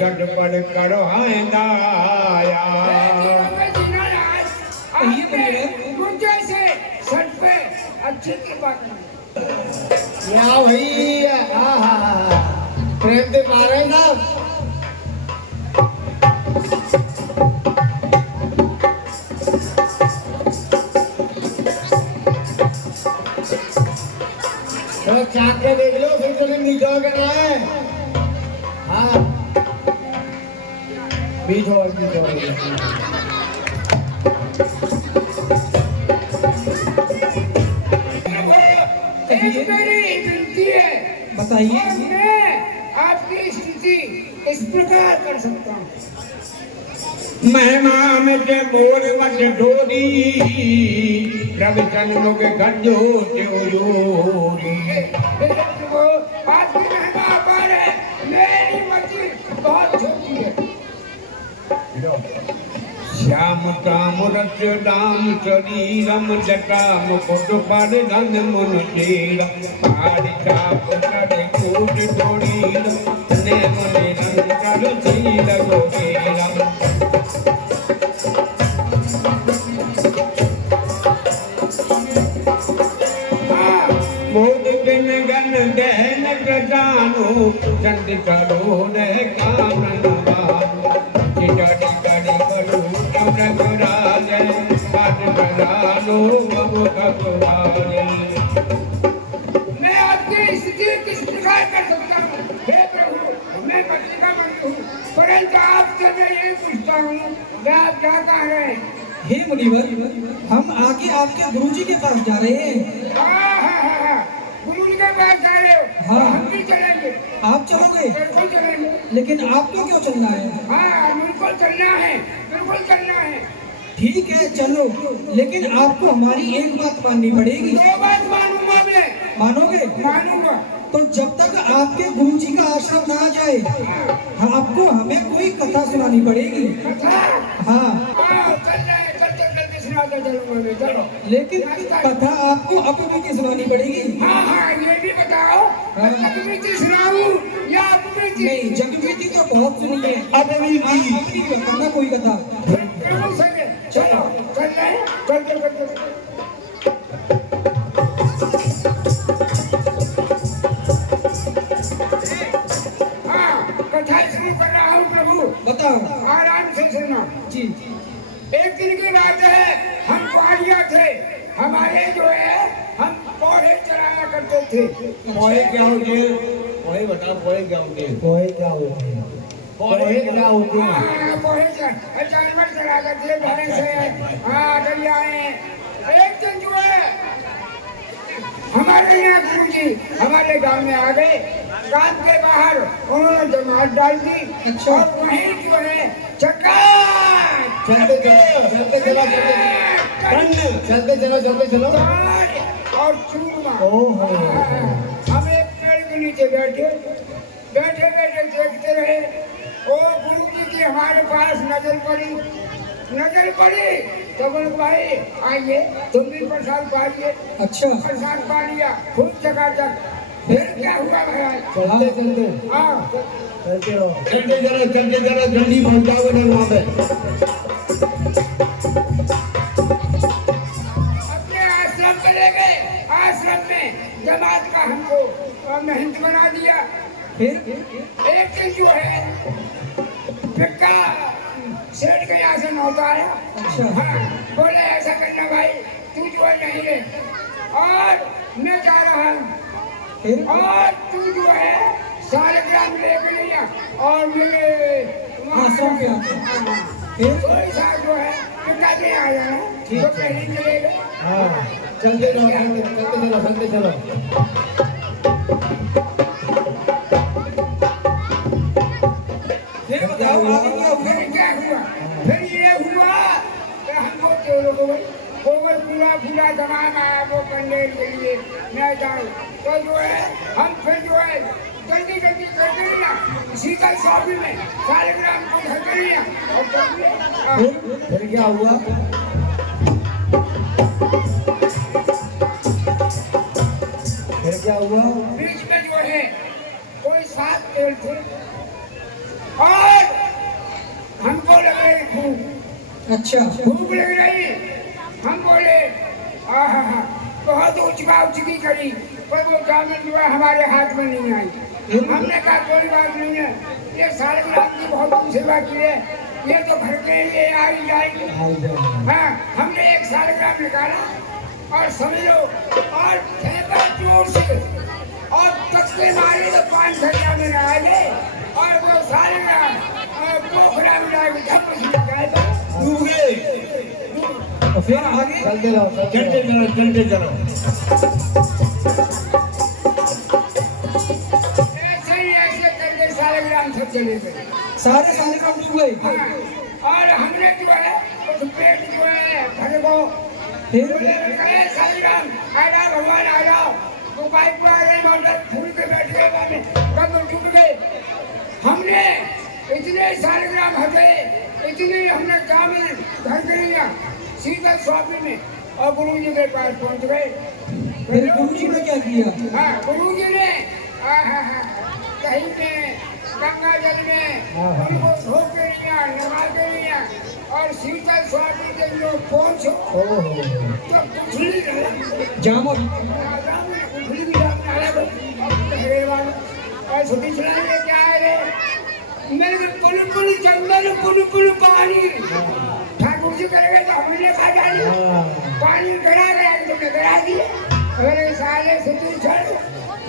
झटपट करो आया मुझे से सट पे अच्छी की बात नहीं। या भाई प्रेम से पा रहे हैं साहब। तो चाक पे देख लो फिर तो मीठा करना है। हाँ मीठा एक मेरी विनती है, बताइए। और मैं आपकी स्तुति इस प्रकार कर सकता हूँ। मेहमान के बोर मत ढोरी प्रवचन मुख गड्ढो त्योरी आपकी महिमा पर है, मेरी मति बहुत छोटी है। श्याम काम रच दाम शरीरम जटा मुकुट पर धन मन तेरा आदि चाप कर कूट तोड़ी ने मन निरंतर शील गोगेरा मोद दिन गन दहन प्रजानो चंद करो रे कानन बानो चिड़ी कड़ी करू रघुराजे पाठ करालो ममु ककुराले। मैं आपकी स्थिति किस प्रकार कर सकता हूँ? हे प्रभु, मैं पति का मंत्र हूँ, परंतु आपसे मैं यही पूछता हूँ कि आप क्या कह रहे हैं? हे मुनिवर, हम आगे आपके गुरुजी के पास जा रहे हैं। गुरु जी के पास जा रहे हो? हाँ। हम भी चलेंगे। आप चलोगे? बिल्कुल चलेंगे। लेकिन आपको क्यों चलना है? हाँ, बिल्कुल चलना है, बिल्कुल चलना है। ठीक है चलो, लेकिन आपको हमारी एक बात माननी पड़ेगी। दो बात मानूंगा मैं। मानोगे? मानूंगा। तो जब तक आपके गुरुजी का आश्रम ना जाए, आपको हमें कोई कथा सुनानी पड़ेगी। कथा? हाँ, चल रहे हैं, चलते सुनाते चलूंगा मैं, चलो। लेकिन कथा आपको अपनी सुनानी पड़ेगी। हाँ, ये भी बताओ, अपनी सुनाऊं या अपनी? नहीं, जगवीति तो बहुत सुनी है, अपनी बताना कोई कथा। चलो, चल रहे हैं, चलते। कथा शुरू कर रहा हूँ प्रभु। बताओ। आराम से सुनना जी। एक दिन की बात है, हम पहाड़िया थे, हमारे जो है हम पौधे चलाया करते थे। पोहे क्या होते हैं? पोहे बताओ, पोहे क्या होते हैं? पोहे क्या होते हैं? पौधे जानवर चला करते, भैंस है, गैयाएं। एक दिन जो है हमारे यहाँ गुरु जी हमारे गांव में आ गए, गांव के बाहर उन्होंने जमात डाल दी। अच्छा। और वहीं जो है चक्का चलते चलो। और चूरमा। ओहो। हम एक पेड़ के नीचे बैठे देखते रहे। ओ गुरु जी की हमारे पास नजर पड़ी तो बोले भाई आइए, तुम भी प्रसाद पाइए। अच्छा। प्रसाद पा लिया, खूब चकाचक। फिर क्या हुआ भाई? चलते हाँ, चलते चलो जल्दी पहुंचाओगे ना वहाँ पे। अपने आश्रम पे ले गए। आश्रम में जमात का हमको महंत बना दिया। फिर एक दिन जो है फिक्का सेठ का यहाँ से नौता आया। अच्छा। हाँ, बोले ऐसा करना भाई, तू जो है नहीं है और मैं जा रहा हूँ, फिर और तू जो है 100 ग्राम लेके नहीं आ और मेरे आश्रम पे आके। फिर कोई साहब जो है फिक्का नहीं आ जाना, तो पहले चलेगा। चलते चलो। फिर बताओ आगे क्या हुआ? फिर क्या हुआ? फिर ये हुआ कि हमको चोरों को गोबर पूरा जमान आया वो करने के लिए मैं जाऊँ, तो जो है हम फिर जो है जल्दी करते लिया, सीधा 100 में 100 ग्राम को भर लिया और फिर क्या हुआ? बीच में जो है कोई 7 पेड़ थे और हमको लग रही भूख, अच्छा भूख लग रही। हम बोले आहा बहुत उचकी करी, पर वो जामुन जो है हमारे हाथ में नहीं आई। हमने कहा कोई बात नहीं है, ये सालग्राम की बहुत सेवा की है, ये तो घर के लिए आई जाएगी। हाँ, हमने एक सालग्राम निकाला और समझो और फेंका जोर से और तस्वीर मारी तो 5-6 ग्राम में आ गए और वो सालग्राम पोखरा में जाके धप से लगाएगा, डूब गए। तो फिर आगे चलते जाओ। ऐसे करके सालग्राम सब चले गए। सारे सालग्राम डूब गए। हाँ, और हमने जो है उस पेट जो है भर को फिर कहे सालग्राम आजा भगवान आ जाओ, तो बाइक पर आ गए, मोटर फूल के बैठ गए, वाले कब डूब गए। हमने इतने सालग्राम हटे, इतने हमने काम घर कर लिया सीधा स्वामी में और गुरु जी के पास पहुंच गए। फिर गुरु जी ने क्या किया? हाँ, गुरु जी ने कहीं में गंगा जल में उनको धो के लिया, नहा के लिया और सीता स्वामी के जो पहुंचो तो कुछली जामुन छुट्टी चलाने क्या है रे, मेरे पुल जंगल पुल पानी ठाकुर जी करेंगे तो हमने खा जाए, पानी गिरा गया तुमने गिरा दिए। अरे साले छुट्टी चढ़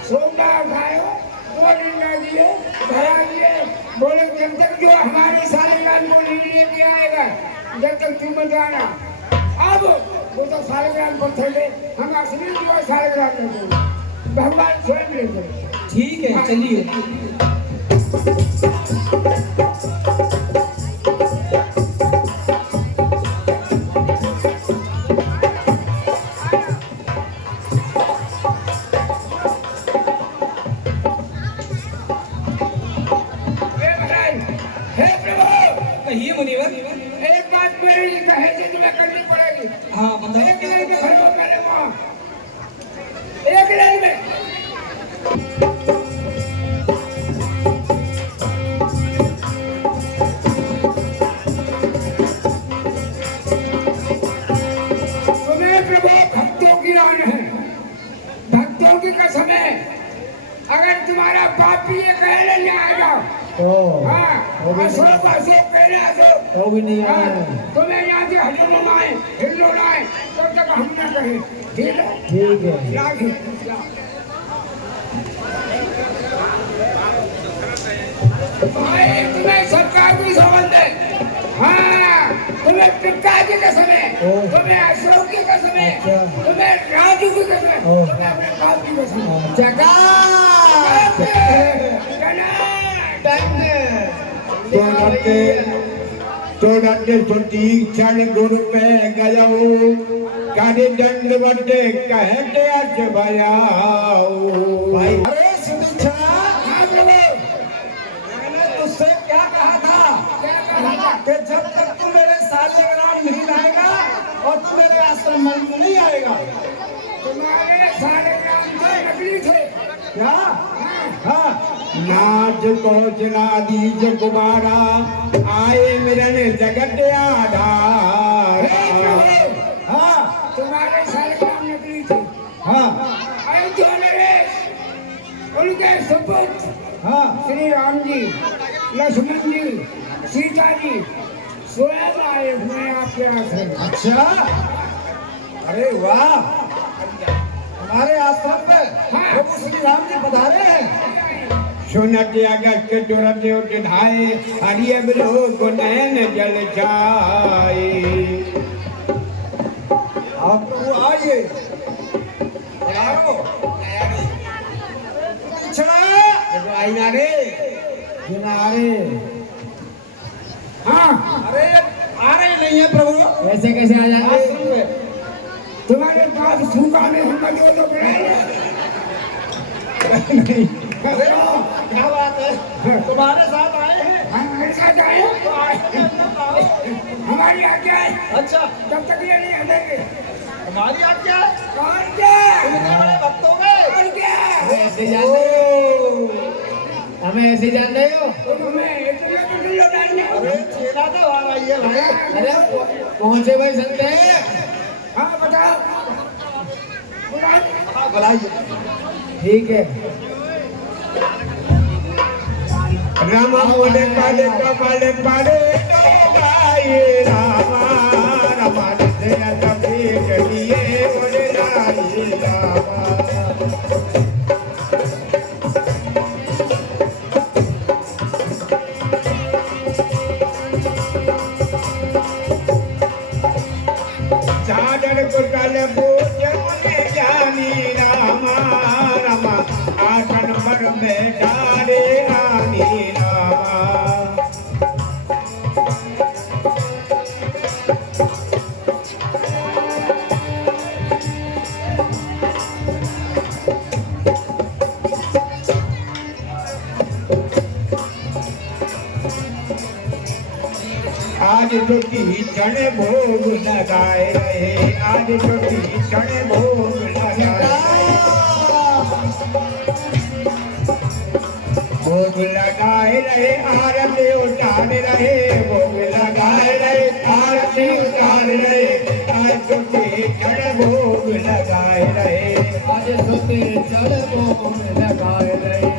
सोना खाओ, 2 डंडा दिए भरा दिए, बोले जब तक जो हमारे सालग्राम को नहीं लेके आएगा जब तक तुम बताना। अब वो तो सालग्राम पर थे, हम असली जो है सालग्राम लेते, भगवान स्वयं लेते। ठीक है चलिए। कहिए मुनिवर। एक बात मेरी कहे से तुम्हें करनी पड़ेगी। हाँ बताओ। एक लाइन में खड़े हो मेरे वहाँ, एक लाइन में। तुम्हें प्रभु भक्तों की आन है, भक्तों की कसम है, अगर तुम्हारा बाप भी ये कहे नहीं आएगा, हाँ अशोक कहने अशोक वो भी नहीं आया। तुम्हें यहाँ से हिलो लाए तो तक हम न कहें, ठीक है? ठीक है। लागे भाई तुम्हें सरकार की संबंध है, हाँ तुम्हें पिता की कसम है, तुम्हें अशोक की कसम है, तुम्हें राजू की कसम है, तुम्हें अपने बाप की कसम है। तो डटे छोटी क्षण गुरु पे गयो, कारे दंडवत कहते अच भयाओ। भाई अरे सुनिच्छा, मैंने तुझसे क्या कहा था कि जब तक तू मेरे सालग्राम नहीं लाएगा और तू मेरे आश्रम में नहीं आएगा। तुम्हारे सालग्राम तो नकली थे क्या? हाँ नाथ कौशला दीज कुमारा, आए मिलन जगत आधार। हाँ तुम्हारे सालग्राम नकली थे। हाँ अयोध्या नरेश उनके सुपुत्र हाँ श्री राम जी, लक्ष्मण जी, सीता जी स्वयं आए हुए आपके आश्रम। अच्छा, अरे वाह, हमारे आश्रम में प्रभु श्री राम जी पधारे हैं। सुनत अगस्त तुरत उठ ढाए, हरि अबलो को नयन जल जाए। आप प्रभु आइए, पधारो। आई ना रे, हाँ अरे आ रहे नहीं है प्रभु, ऐसे कैसे आ जाएंगे? आश्रम में तुम्हारे पास सूखा में हम जो तो नहीं। अरे क्या बात है, तुम्हारे साथ आए हैं। हमारे साथ आए, हमारी आज्ञा है, अच्छा, तब तक ये नहीं हटेंगे। हमारी आज्ञा है। और क्या? तुम इतने बड़े भक्त हो गए। और क्या? ओह, हमें ऐसे जान रहे हो? तो मैं इतना तो नहीं जानते। अरे चेला तो आ रही है भाई। अरे कौन से भाई संत है? हाँ बताओ। बुलाइए। ठीक है। राम बोले पाले कपाले पाले तो गाये रामा रामा से तभी कहिए बोले लाई रामा चादर को कल पूजने जानी रामा रामा आसन पर बैठारे आनी रामा आज तो क्षण भोग लगाए रहे आज तो क्षण भोग लगाए भोग लगाए रहे आरती उतार रहे भोग लगाए रहे आरती उतार रहे आज तो क्षण भोग लगाए रहे आज सोते चल को लगाए रहे।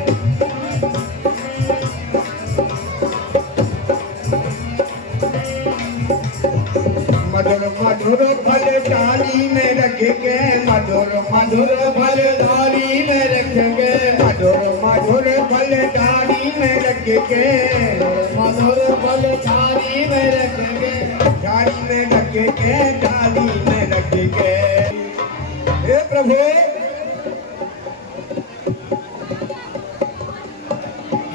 मधुर मधुर फल डाली में रखेंगे मधुर मधुर फल डाली में रखेंगे मधुर मधुर फल डाली में रखेंगे मधुर फल थाली में रखेंगे। डाली में रखेंगे डाली में रखेंगे हे प्रभु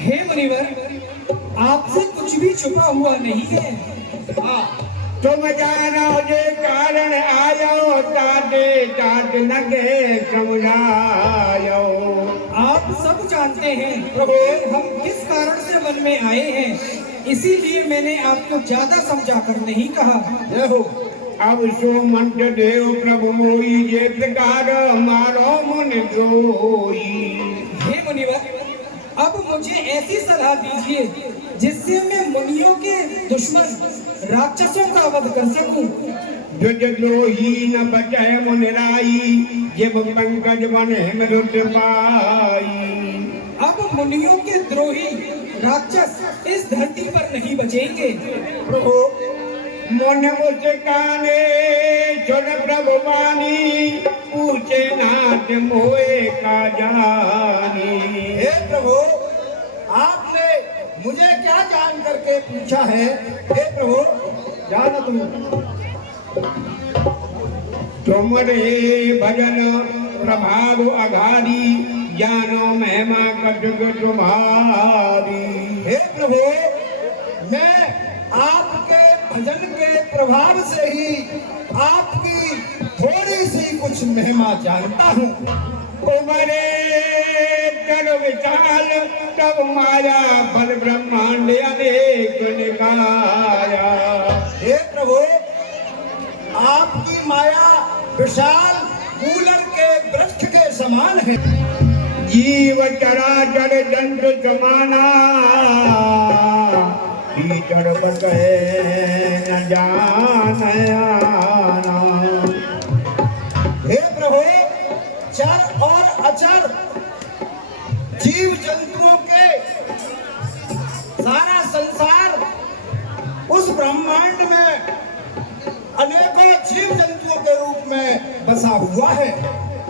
हे मुनिवर, आपसे कुछ भी छुपा हुआ नहीं है। तुम जानो जे कारण आयो ताते तात लगे समझायो आप सब जानते हैं प्रभु हम किस कारण से वन में आए हैं, इसीलिए मैंने आपको ज्यादा समझा कर नहीं कहा। देखो अब सो मंत्र देव प्रभु मोई ये प्रकार मारो मन द्रोही हे मुनिवर, अब मुझे ऐसी सलाह दीजिए जिससे मैं मुनियों के दुश्मन राक्षसों का वध कर सकूं। जुज द्रोही न बचाए मुनिराई जिब पंकज मन हिमरुत पाई अब मुनियों के द्रोही राक्षस इस धरती पर नहीं बचेंगे। प्रभु मन मुस्काने छोड़ प्रभु वाणी पूछे नाथ मोए का जानी हे प्रभु, आपने मुझे क्या जान करके पूछा है? हे प्रभु, जानो तुम तुमरे भजन प्रभाव अघारी जानो महिमा कटक तुम्हारी हे प्रभु, मैं आपके भजन के प्रभाव से ही आपकी थोड़ी सी कुछ महिमा जानता हूँ। उमरे कर विशाल तब माया फल ब्रह्मांड अनेक निकाया हे प्रभु, आपकी माया विशाल कूलर के वृक्ष के समान है। जीव चराचर जंतु समाना कीचड़ बटे न जाना हे प्रभु, चर और अचर जीव जंतुओं के सारा संसार उस ब्रह्मांड में अनेकों जीव जंतुओं के रूप में बसा हुआ है।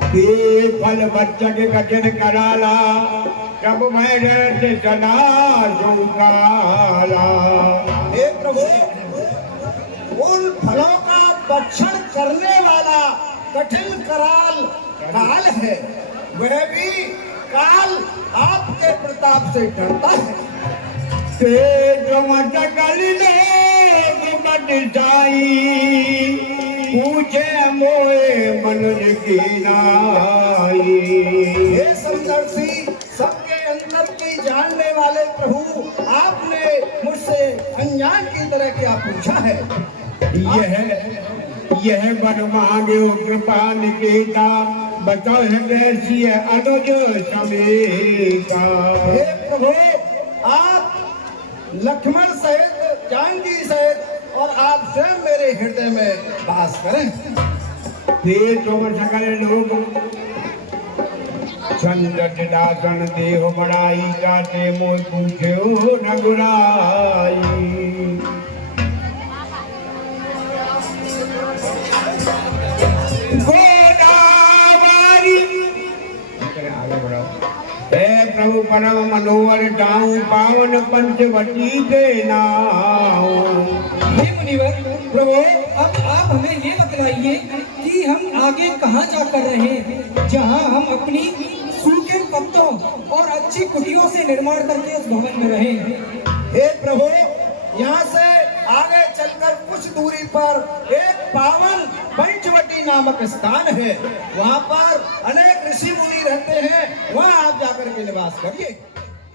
के फल बच्चा के कठिन कराला कब मैं रहते सदा सुखाला हे प्रभु, उन फलों का भक्षण करने वाला कठिन कराल काल है, वह भी काल आपके प्रताप से डरता है। के जमटकल लोग बट जाई पूछे मोए मनुज की नाई हे समदर्शी, सबके अंदर की जानने वाले प्रभु, आपने मुझसे अनजान की तरह क्या पूछा है? यह वर मांगे कृपा निकेता बताओ हृदय अनुज समेता हे प्रभु, लक्ष्मण सहित, जानकी सहित और आप स्वयं मेरे हृदय में वास करें। तेज सकल लोग संकट दासन देह बड़ाई, जाते मोय पूछे रघुराई। हे प्रभु परम मनोहर डाऊ, पावन पंचवटी के नाऊ। हे मुनिवर, प्रभु अब आप हमें ये बतलाइए कि हम आगे कहाँ जाकर रहे हैं, जहाँ हम अपनी सूखे पत्तों और अच्छी कुटियों से निर्माण करके उस भवन में रहे। हे प्रभु, यहाँ से आगे चलकर कुछ दूरी पर एक पावन पंचवटी नामक स्थान है। वहाँ पर अनेक ऋषि मुनि रहते हैं, वहाँ आप जाकर के निवास करिए।